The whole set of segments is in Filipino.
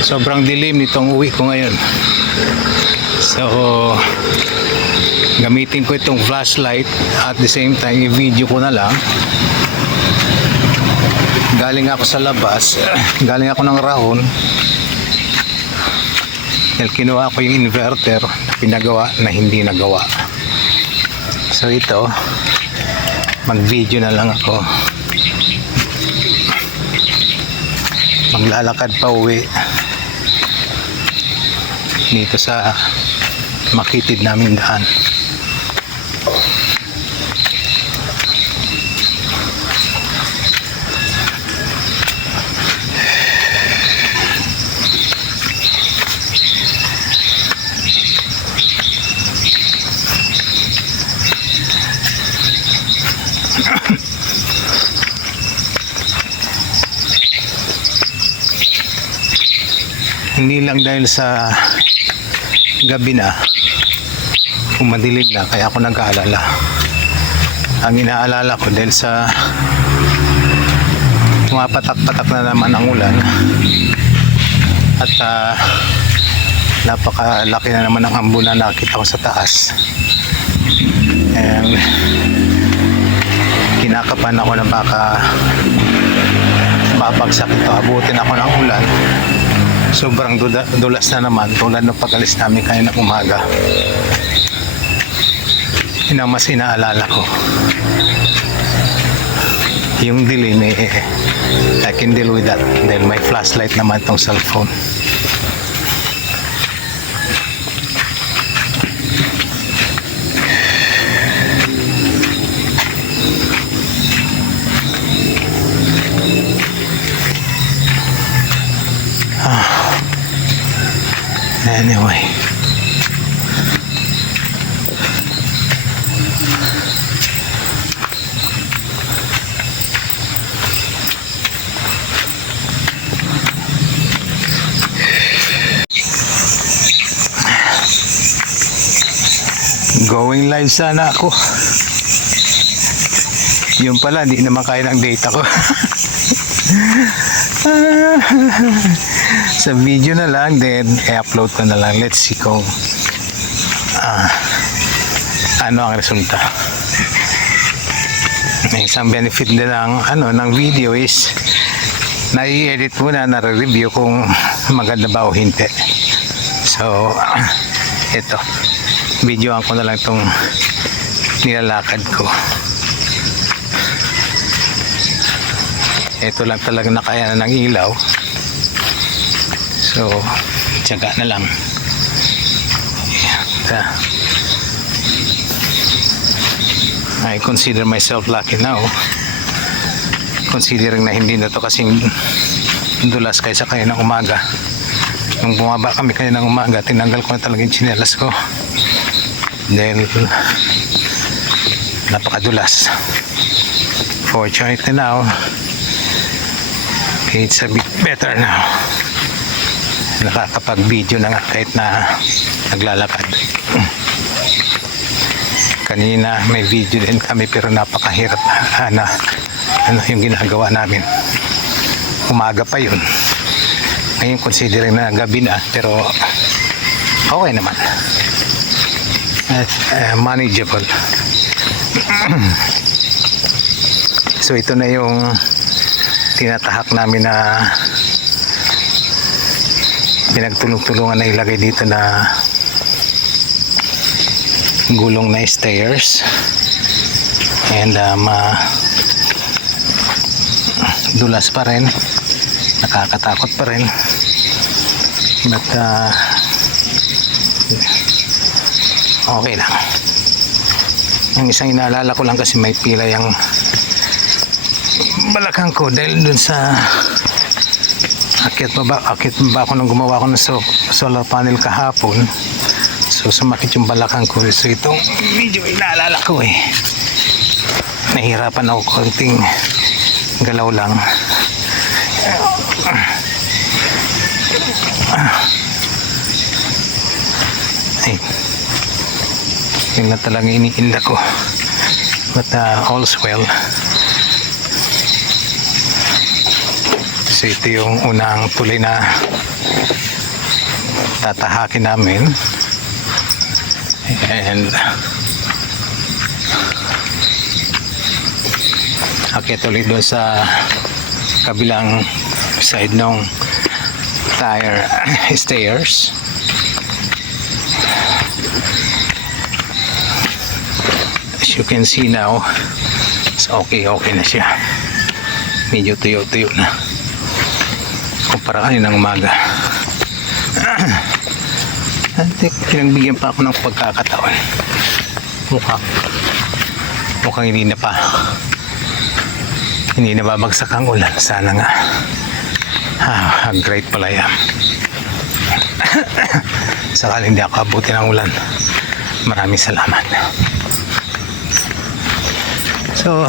Sobrang dilim nitong uwi ko ngayon. So gamitin ko itong flashlight at the same time i-video ko na lang. Galing ako sa labas, galing ako ng Rahon. Dahil kinuha ko yung inverter na pinagawa na hindi nagawa. So ito, mag-video na lang ako. Maglalakad pa uwi dito sa makitid naming daan. Hindi lang dahil sa gabi na, kung madilim na, kaya ako nag-aalala. Ang inaalala ko dahil sa pumapatak-patak na naman ang ulan at napakalaki na naman ang hambo na nakita ko sa taas. And kinakapan ako na baka babagsak ito, abutin ako ng ulan. Sobrang dulas na naman tulad ng pag-alis namin kanina umaga. Yun ang mas inaalala ko. Yung dilim I can deal with that dahil may flashlight naman itong cellphone. Anyway, going live sana ako. Yun pala, hindi naman kaya ng data ko. Sa video na lang, then i-upload ko na lang. Let's see kung ano ang resulta. Isang benefit din ng video is nai-edit muna, na-review kung maganda ba o hindi. So ito, videoan ko na lang itong nilalakad ko. Ito lang talaga nakaya ng ilaw. So, tiyaga na lang. I consider myself lucky now. Considering na hindi na to kasing dulas kaysa kayo ng umaga. Nung bumaba kami kayo ng umaga, tinanggal ko na talaga yung tsinelas ko. Dahil napakadulas. Fortunately now, it's a bit better now. Nakakapag-video na nga kahit na naglalakad. Kanina may video din kami pero napakahirap na yung ginagawa namin. Umaga pa yun. Ngayon considering na gabi na pero okay naman. Manageable. So ito na yung tinatahak namin na pinagtulong-tulungan na ilagay dito na gulong na stairs and dulas pa rin, nakakatakot pa rin, but okay lang. Ang isang inaalala ko lang kasi may pila yung balakang ko dahil dun sa akit pa ba ako nung gumawa ko ng solar panel kahapon. So sumakit yung balakang ko. So itong video inaalala ko nahirapan ako konting galaw lang. Ay, yun na talaga iniinda ko, but all's well. So ito yung unang tulay na tatahakin namin. And akit ulit doon sa kabilang side ng tire stairs. As you can see now, it's okay na siya. Medyo tuyo na kumpara kaninang umaga. Pinagbigyan pa ako ng pagkakataon. Mukhang hindi na babagsak ang ulan. Sana nga. How grateful I am. Sakaling hindi ako abutin ng ulan, maraming salamat. So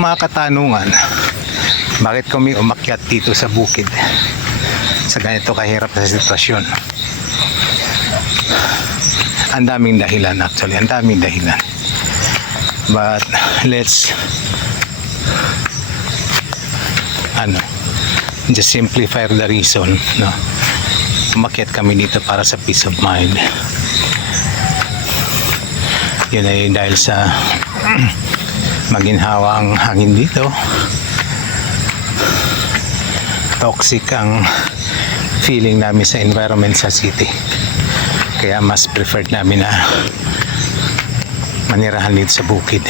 mga katanungan, bakit kami umakyat dito sa bukid sa ganito kahirap na sitwasyon? Ang daming dahilan, actually, ang daming dahilan. But let's just simplify the reason, no? Umakyat kami dito para sa peace of mind. Yun ay dahil sa maginhawa ang hangin dito, toxic ang feeling namin sa environment sa city, kaya mas preferred namin na manirahan dito sa bukid,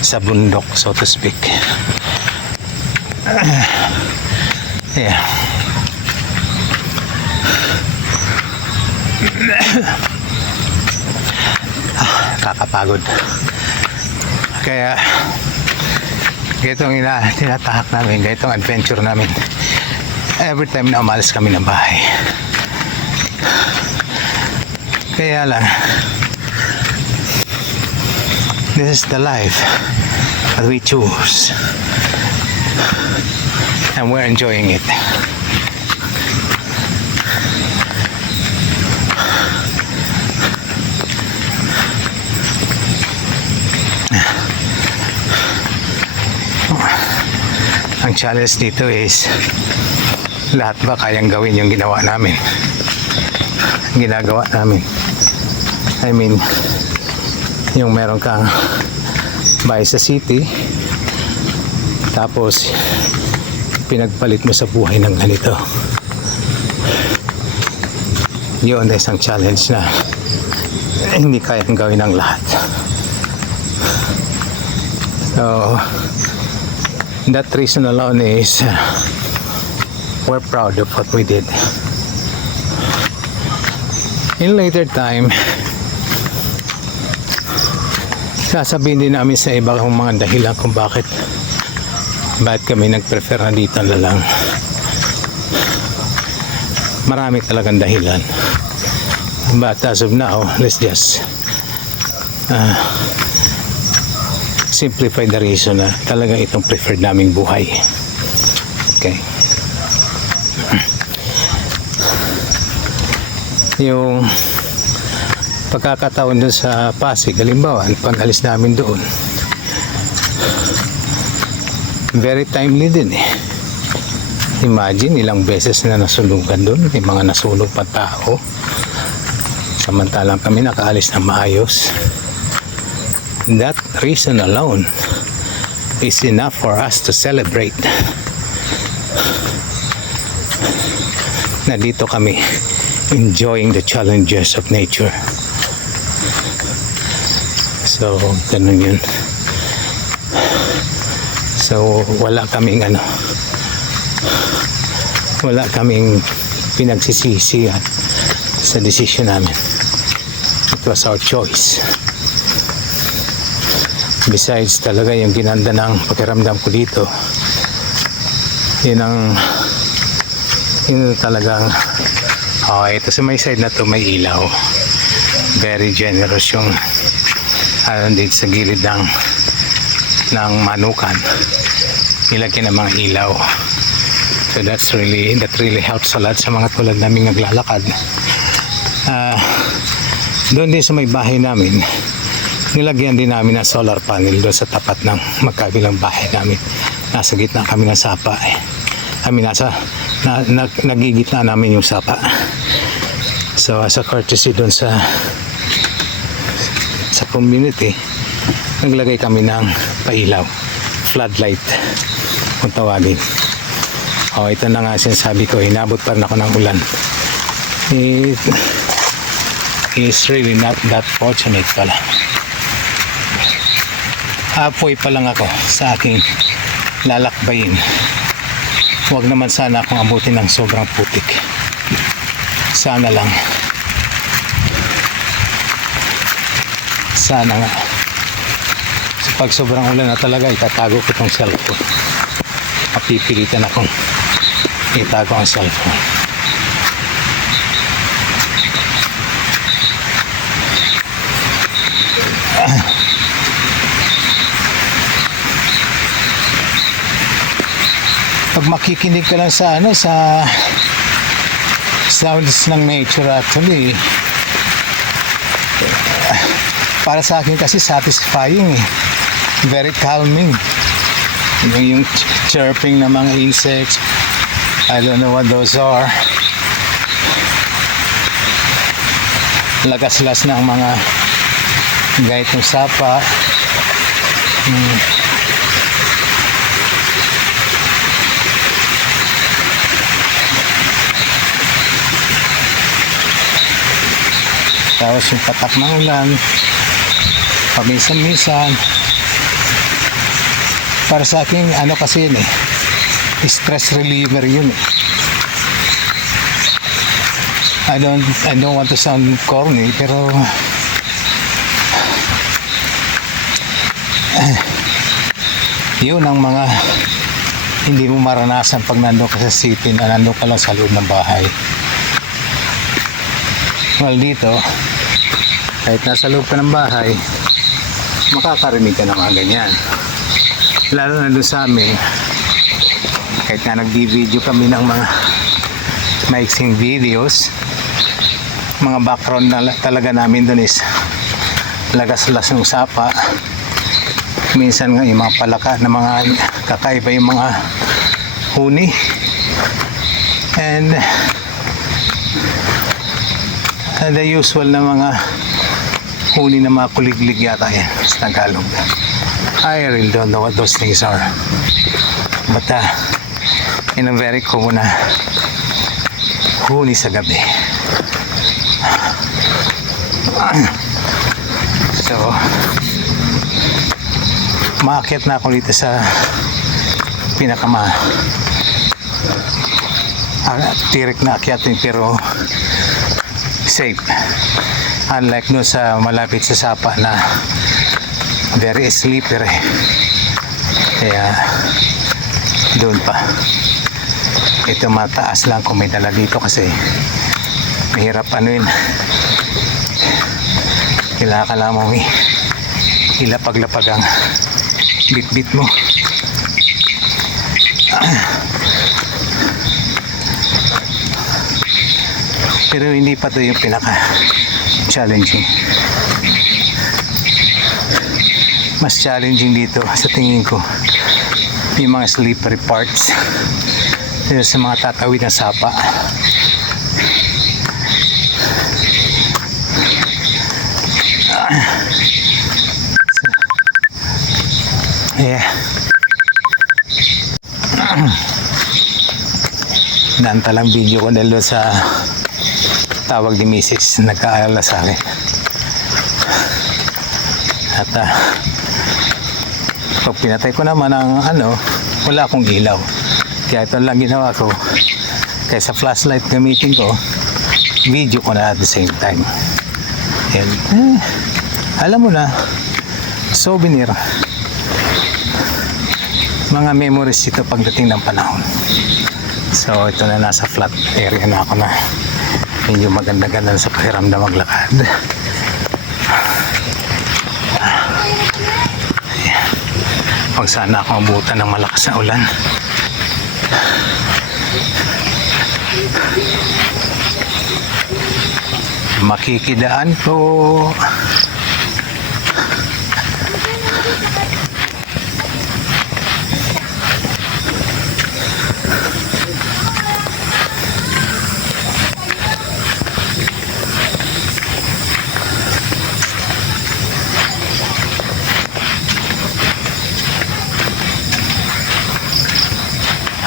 sa bundok, so to speak. Yeah. Kakapagod. Kaya ganitong tinatahak namin, ganitong adventure namin every time na umalis kami ng bahay. Kaya lang, this is the life that we choose, and we're enjoying it. Ang challenge dito is lahat ba kayang gawin yung ginagawa namin. I mean, yung meron kang bahay sa city, tapos pinagpalit mo sa buhay ng ganito. Yun ay isang challenge na hindi kayang gawin ng lahat. So that reason alone is we're proud of what we did. In later time, sasabihin din namin sa iba kung mga dahilan kung bakit kami nag-prefer na dito na lang. Marami talagang dahilan, but as of now, let's just simplify the reason na talaga itong preferred naming buhay. Okay. Yung pagkakataon dun sa Pasig, halimbawa, pag-alis namin doon, very timely din eh. Imagine ilang beses na nasunugan doon, may mga nasunog pa tao, samantalang kami nakaalis na maayos. That reason alone is enough for us to celebrate na dito kami enjoying the challenges of nature. So ganun yun. So wala kaming pinagsisisihan sa decision namin. It was our choice. Besides, talaga yung ginanda ng pakiramdam ko dito, yun talagang ito sa may side na to may ilaw, very generous yung dito sa gilid ng manukan, nilagyan ng mga ilaw. So that really helps a lot sa mga tulad naming naglalakad. Doon din sa may bahay namin, nilagyan din namin ng solar panel doon sa tapat ng magkabilang bahay namin, nasa gitna kami ng sapa eh. Kami nagigitna namin yung sapa. So as a courtesy doon sa community, naglagay kami ng pailaw, floodlight kung tawagin. Ito na nga sinasabi ko, inabot pa rin ako ng ulan. It is really not that fortunate pala. Halfway pa lang ako sa aking lalakbayin. Huwag naman sana akong abutin ng sobrang putik. Sana lang. Sana nga. So, pag sobrang ulan na talaga, itatago ko itong cellphone. Mapipilitan akong itago ang cellphone. Pag makikinig ka lang sa sounds ng nature, actually para sa akin kasi satisfying eh. Very calming. Yung chirping ng mga insects, I don't know what those are. Lagaslas ng mga gayet ng sapa. Tapos yung patak ng ulan, paminsan-minsan. Para sa akin, ano kasi yun eh, stress reliever yun eh. I don't want to sound corny, pero yun ang mga hindi mo maranasan pag nandun ka sa city na nandun ka lang sa loob ng bahay. Well, dito, kahit nasa loob ka ng bahay, makakarinig ka ng mga ganyan. Lalo na doon sa amin, kahit nga nag-video kami ng mga maiksing videos, mga background na talaga namin doon is lagas-las ng sapa. Minsan nga yung mga palaka na mga kakaiba yung mga huni. And the usual na mga huni na mga kuliglig yata yan sa Tagalog. I really don't know what those things are, but in a very common na huni sa gabi. So maakyat na ako dito sa tirik na akyatin, pero safe, unlike no sa malapit sa sapa na very slippery eh. Kaya doon pa ito mataas lang kung may dala dito, kasi mahirap ano yun, kailangan ka lang mo ilapag-lapag ang bit-bit mo. Pero hindi pa ito yung pinaka challenging. Mas challenging dito sa tingin ko yung mga slippery parts dito sa mga tatawid na sapa. Yeah. Naantalang video ko dahil sa tawag ni Mrs. Nagkaalala sa akin. At pag pinatay ko naman ang wala akong ilaw. Kaya ito lang ginawa ko. Kaya sa flashlight gamitin ko, video ko na at the same time. And alam mo na, souvenir. Mga memories ito pagdating ng panahon. So ito na, nasa flat area na ako na medyo maganda-ganda sa pakiramdam maglakad. Huwag sana ako abutan ng malakas na ulan. Makikidaan ko.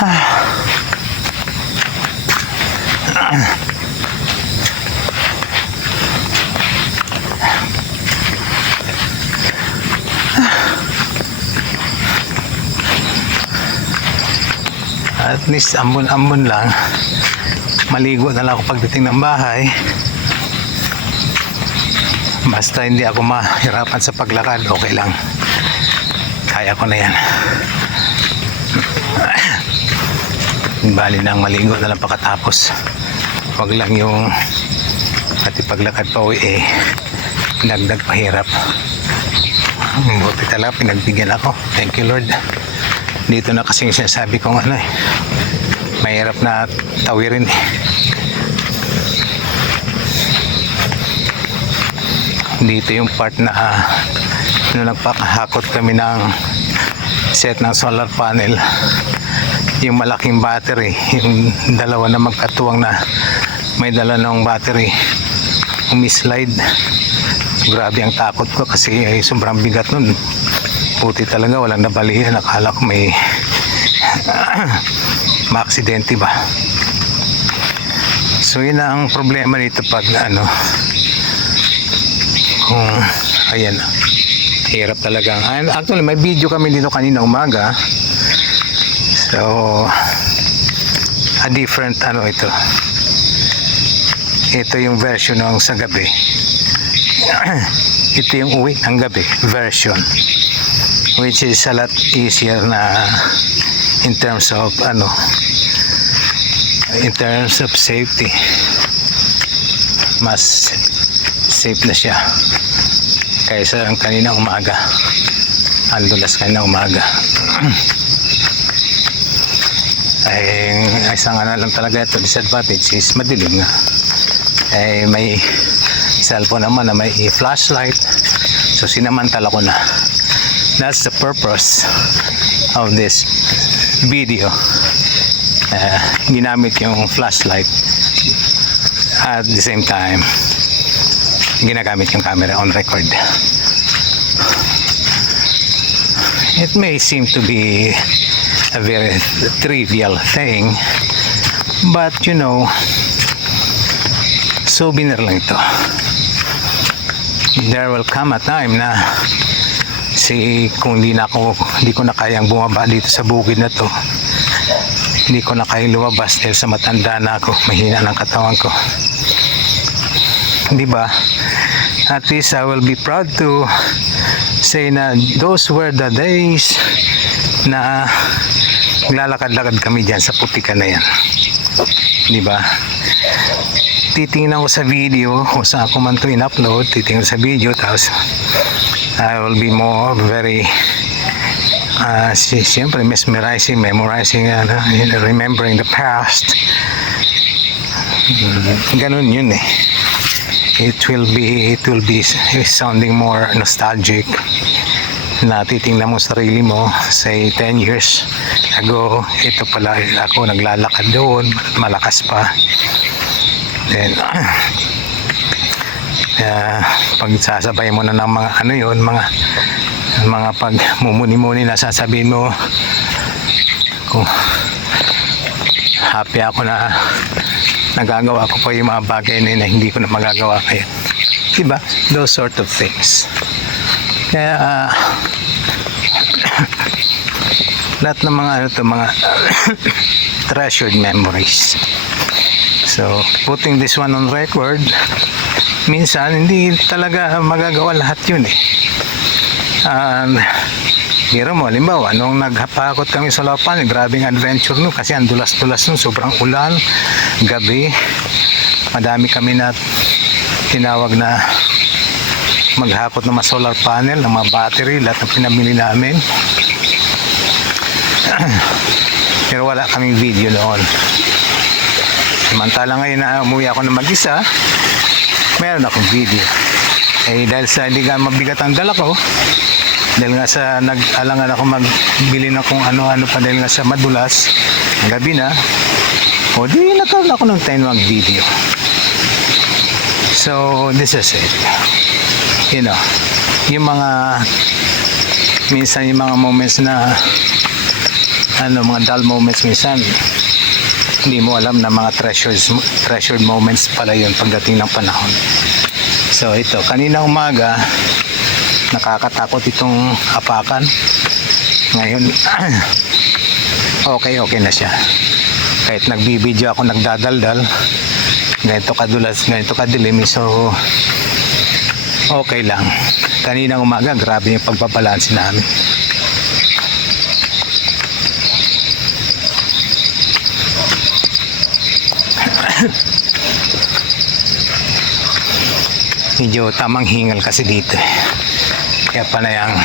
At least ambon-ambon lang. Maligo na lang ako pagdating ng bahay. Basta hindi ako mahirapan sa paglakad, okay lang. Kaya ko na yan. Bali nang maligo na lang pagkatapos. Huwag lang yung pati paglakad pa uwi dagdag pahirap. Buti talaga pinagbigyan ako. Thank you Lord. Dito na kasing sinasabi kong mahirap na tawirin Dito yung part na nung nagpakahakot kami ng set ng solar panel, yung malaking battery, yung dalawa na magkatuwang na may dala ng battery, umislide. Grabe ang takot ko kasi sobrang bigat nun. Puti talaga, walang nabalihan. Nakala ko may maaksidente ba. So yun ang problema dito pag kung ayan, hirap talaga. Actually may video kami dito kanina umaga. So a different ito yung version ng sa gabi. Ito yung uwi ng gabi version, which is a lot easier na in terms of safety. Mas safe na siya kaysa ang kanina umaga. Ang dulas kanina umaga. Ay isang lang talaga ito, disadvantage is madilim nga. May cellphone naman na may flashlight, so sinamantala ko na. That's the purpose of this video. Ginamit yung flashlight at the same time ginagamit yung camera on record. It may seem to be a very trivial thing, but souvenir lang ito. There will come a time na kung hindi ko na kayang bumaba dito sa bukid na to, hindi ko na kayang lumabas dahil sa matanda na ako, mahina ng katawan ko, di ba? At least I will be proud to say na those were the days na naglalakad-lakad kami dyan sa putikan na yan, di ba? Titingnan ko sa video kung saan ako man ito in-upload. Titingnan sa video, tapos I will be more very siyempre mesmerizing, memorizing, remembering the past. Ganun yun it will be sounding more nostalgic na titingnan mo sarili mo say 10 years ago, ito pala ako naglalakad doon, malakas pa. Then pag sasabay mo na ng mga mga pag mumuni-muni na sasabihin mo kung happy ako na nagagawa ko pa yung mga bagay na hindi ko na magagawa kayo, diba? Those sort of things. Kaya lahat ng mga treasured memories. So putting this one on record, minsan hindi talaga magagawa lahat yun biro mo, halimbawa nung naghapakot kami sa Lapan, grabing adventure no, kasi ang dulas-dulas nun, sobrang ulan, gabi, madami kami na tinawag na maghakot ng mga solar panel, ng mga battery, lahat ng pinamili namin. Pero wala kaming video noon. Samantala ngayon na umuwi ako na mag-isa, meron akong video. Dahil sa hindi nga mabigat ang dala ko, dahil nga sa nag-alangan ako magbili na kung ano-ano pa dahil nga sa madulas, gabi na, di nakaroon ako ng time mag-video. So, this is it. Yung mga, minsan yung mga moments na mga dull moments minsan, hindi mo alam na mga treasured moments pala yun pagdating ng panahon. So ito, kanina umaga, nakakatakot itong apakan. Ngayon, okay na siya. Kahit nagbibideo ako nagdadaldal, ganito kadulas, ganito kadilim, so okay lang. Kanina umaga, grabe yung pagbabalanse namin. Medyo tamang hingal kasi dito, kaya pala yung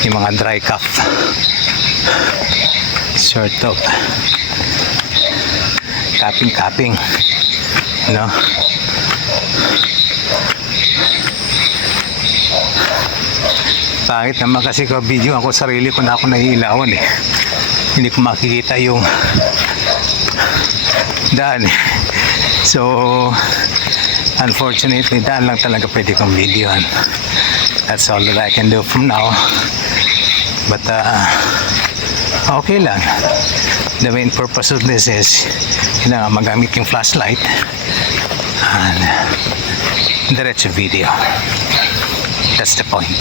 yung mga dry cough, sort of capping, Pangit naman kasi ko video ako sarili ko na ako nahihilawan hindi ko makikita yung daan so unfortunately daan lang talaga pwede kong videoan. That's all that I can do from now, but okay lang. The main purpose of this is magamit yung flashlight and diretso video. That's the point.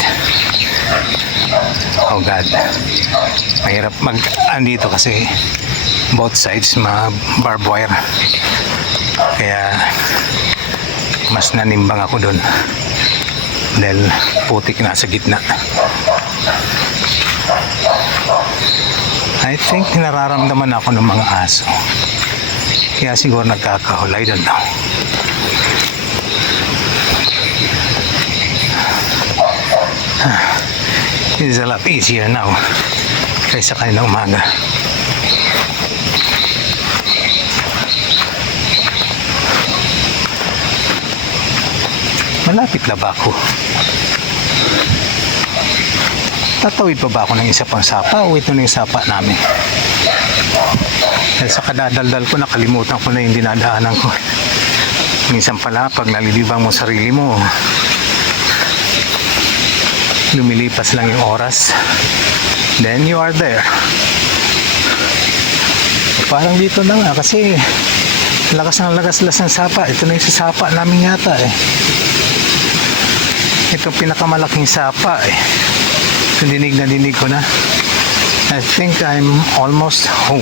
Oh God, mahirap andito kasi both sides barbed wire, kaya mas nanimbang ako dun dahil putik na sa gitna. I think nararamdaman ako ng mga aso, kaya siguro nagkakahol, I don't know. It is a lot easier now kaysa kanina umaga. Malapit na ba ako? Tatawid pa ba ako ng isa pang sapa o ito na yung sapa namin? Dahil sa kadadaldal ko, nakalimutan ko na yung dinadaanan ko. Minsan pala, pag nalilibang mo sarili mo, lumilipas lang yung oras, then you are there. Parang dito na nga kasi lakas ng sapa. Ito na yung sapa namin yata ito pinakamalaking sapa so dinig ko na. I think I'm almost home.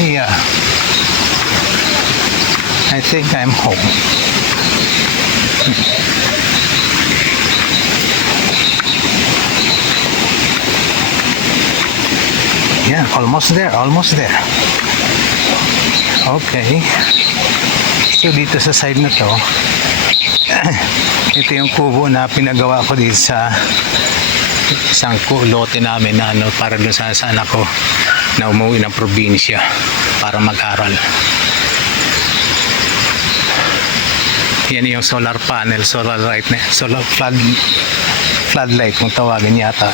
Yeah, I think I'm home. Yeah, almost there. Okay. So dito sa side na to, ito yung kubo na pinagawa ko dito sa isang lote namin na para dun sa anak ko na umuwi ng probinsya para mag-aral. Yan yung solar panel, solar floodlight kung tawagin yata.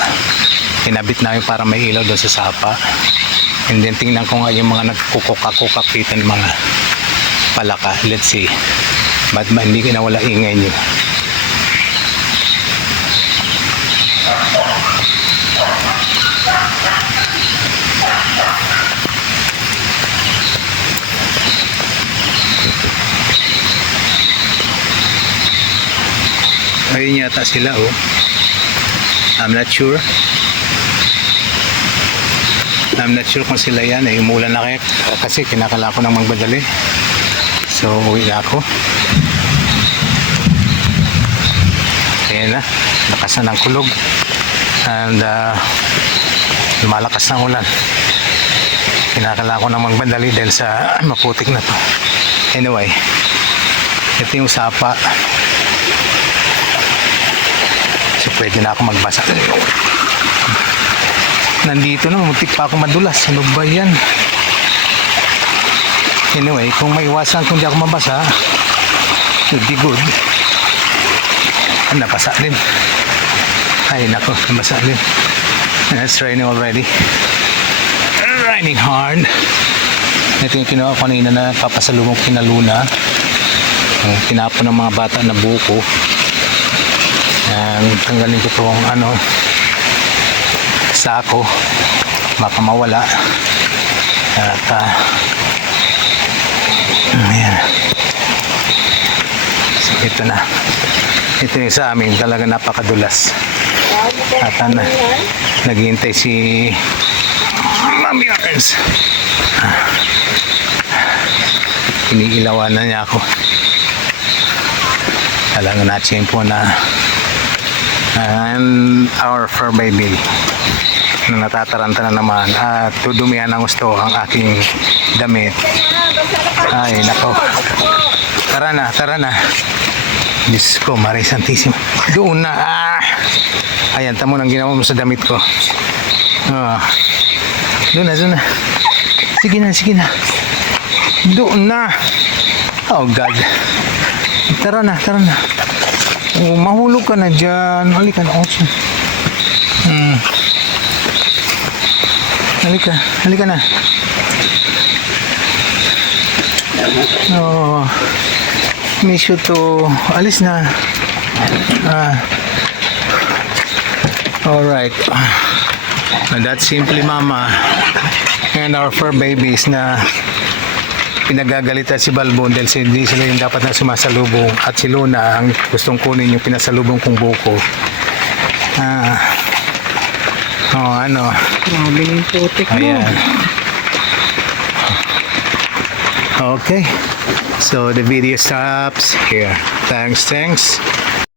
Kinabit namin para may ilaw doon sa sapa. And then tingnan ko nga yung mga nagkukukak-kukak dito ng mga palaka. Let's see. Ba't ba hindi kinawala ingay nyo? Ayun yata sila I'm not sure kung sila yan umulan na kaya kasi kinakala ko ng magbadali, so uwi na ako. Ayan na, lakas na ng kulog and lumalakas ng ulan. Kinakala ko ng magbadali dahil sa maputik na to. Anyway, ito yung sapa, so pwede na ako magbasa. Nandito na, muntik pa ako madulas. Ano ba yan? Anyway, kung maiwasan kung di ako mabasa, would be good. Nabasa din. Ay nako, nabasa din. It's raining already. Raining hard. Ito yung kinuha ko kanina na papasalubong kina Luna. Tinapon ng mga bata na buko. Tanggalin ko itong sako. Baka mawala. At ayan. So, ito na. Ito yung sa amin. Talaga napakadulas. At naghihintay si Mami Ernst. Iniilawan na niya ako. Talaga na-champo na and our fur baby na natataranta na naman at tudumihan ng gusto ang aking damit. Ay nako, tara na Diyos ko, Maria Santissima, doon na. Ayan, tamo nang ginawa mo sa damit ko. Doon na sige na doon na. Oh God, tara na. Oh, mahulog ka na dyan. Halika na. Halika na. Oh, miss you to. Alis na. Alright. That's simply Mama and our fur babies na pinagagalitan si Balbon dahil hindi sila yung dapat na sumasalubong at si Luna ang gustong kunin yung pinasalubong kong buko. Grabe yung putik mo. Ayan. Okay, so the video stops here. Thanks.